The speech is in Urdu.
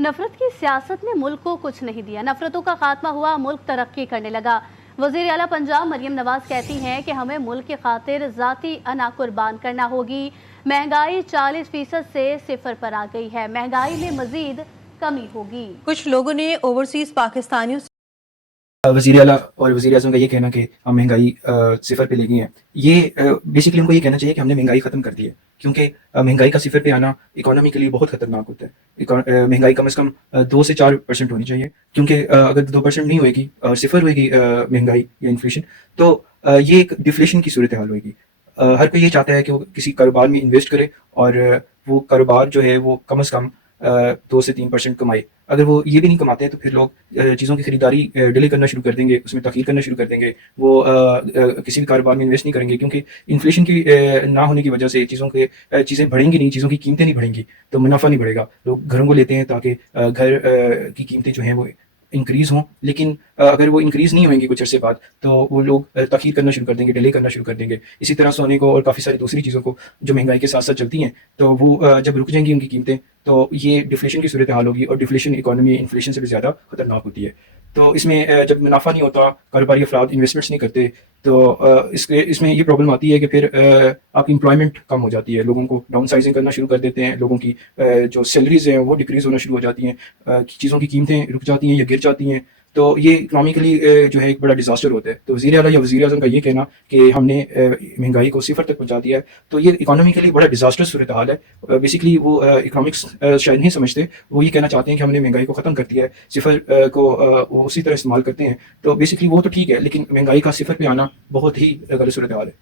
نفرت کی سیاست نے ملک کو کچھ نہیں دیا، نفرتوں کا خاتمہ ہوا، ملک ترقی کرنے لگا۔ وزیر اعلیٰ پنجاب مریم نواز کہتی ہیں کہ ہمیں ملک کی خاطر ذاتی انا قربان کرنا ہوگی۔ مہنگائی 40% سے 0 پر آ گئی ہے، مہنگائی میں مزید کمی ہوگی۔ کچھ لوگوں نے اوورسیز پاکستانیوں سے وزیر اعلیٰ اور وزیر اعظم کا یہ کہنا کہ ہم مہنگائی 0 پہ لے گئی ہیں، یہ بیسکلی ان کو یہ کہنا چاہیے کہ ہم نے مہنگائی ختم کر دی ہے، کیونکہ مہنگائی کا 0 پہ آنا اکانومی کے لیے بہت خطرناک ہوتا ہے۔ مہنگائی کم از کم 2 سے 4% ہونی چاہیے، کیونکہ اگر 2% نہیں ہوئے گی اور 0 ہوئے گی مہنگائی یا انفلیشن، تو یہ ایک ڈیفلیشن کی صورتحال ہوئے گی۔ ہر کوئی یہ چاہتا ہے کہ وہ کسی کاروبار میں انویسٹ کرے اور وہ کاروبار جو ہے وہ کم از کم 2 سے 3% کمائے۔ اگر وہ یہ بھی نہیں کماتے ہیں تو پھر لوگ چیزوں کی خریداری ڈیلے کرنا شروع کر دیں گے، اس میں تاخیر کرنا شروع کر دیں گے، وہ کسی بھی کاروبار میں انویسٹ نہیں کریں گے، کیونکہ انفلیشن کی نہ ہونے کی وجہ سے چیزیں بڑھیں گی نہیں، چیزوں کی قیمتیں نہیں بڑھیں گی تو منافع نہیں بڑھے گا۔ لوگ گھروں کو لیتے ہیں تاکہ گھر کی قیمتیں جو ہیں وہ انکریز ہوں، لیکن اگر وہ انکریز نہیں ہوئیں گی کچھ عرصے بعد تو وہ لوگ تاخیر کرنا شروع کر دیں گے، ڈیلے کرنا شروع کر دیں گے۔ اسی طرح سونے کو اور کافی ساری دوسری چیزوں کو جو مہنگائی کے ساتھ ساتھ چلتی ہیں تو وہ جب رک جائیں گی ان کی قیمتیں تو یہ ڈیفلیشن کی صورتحال ہوگی، اور ڈیفلیشن اکانومی انفلیشن سے بھی زیادہ خطرناک ہوتی ہے۔ تو اس میں جب منافع نہیں ہوتا، کاروباری افراد انویسٹمنٹس نہیں کرتے، تو اس میں یہ پرابلم آتی ہے کہ پھر آپ کی امپلائمنٹ کم ہو جاتی ہے، لوگوں کو ڈاؤن سائزنگ کرنا شروع کر دیتے ہیں، لوگوں کی جو سیلریز ہیں وہ ڈکریز ہونا شروع ہو جاتی ہیں، چیزوں کی قیمتیں رک جاتی ہیں یا گر جاتی ہیں، تو یہ اکنامکلی جو ہے ایک بڑا ڈیزاسٹر ہوتا ہے۔ تو وزیر اعلیٰ یا وزیر اعظم کا یہ کہنا کہ ہم نے مہنگائی کو 0 تک پہنچا دیا ہے، تو یہ اکانومیکلی بڑا ڈیزاسٹر صورتحال ہے۔ بیسکلی وہ اکنامکس شاید نہیں سمجھتے، وہ یہ کہنا چاہتے ہیں کہ ہم نے مہنگائی کو ختم کر دیا ہے، 0 کو وہ اسی طرح استعمال کرتے ہیں۔ تو بیسکلی وہ تو ٹھیک ہے، لیکن مہنگائی کا 0 پہ آنا بہت ہی غلط صورتحال ہے۔